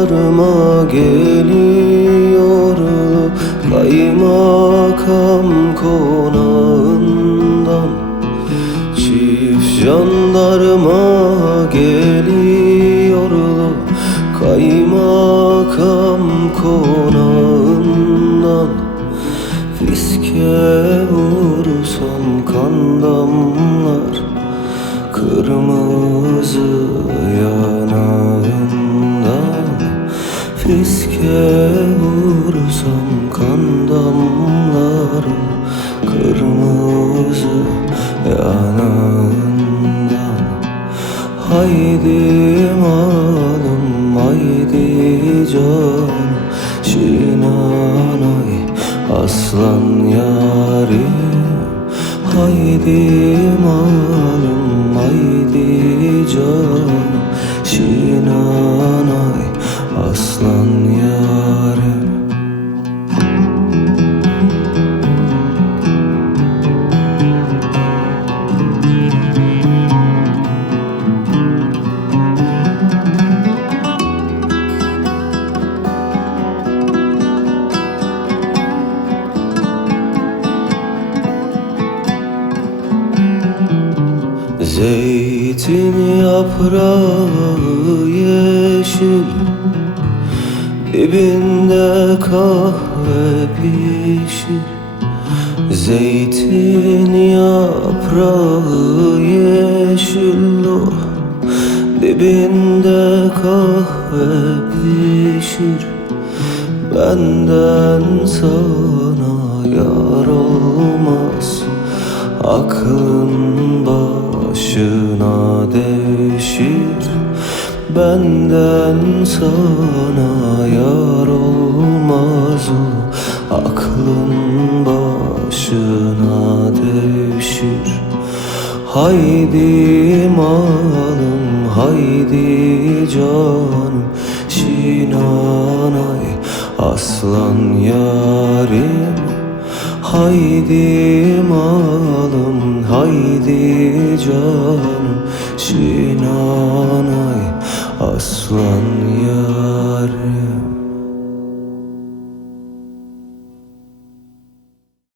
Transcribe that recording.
yanlarıma geliyor kaymakam konağından. Çift jandarma geliyor kaymakam konağından. Fiske vursam kan damlar kırmızı yanağından. Fiske vursam kan damlar kırmızı yanağından. Haydi malım haydi canım Şinanay aslan yarim. Haydi malım haydi canım Şinanay aslan yarim. Zeytin yaprağı yeşil, dibinde kahve pişir. Zeytin yaprağı yeşil, oh, dibinde kahve pişir. Benden sana yar olmaz, aklın başına devşir. Benden sana yar olmaz, aklın başına devşir. Haydi malım haydi canım Şinanay aslan yarim. Haydi malım haydi canım Şinanay aslan yarim.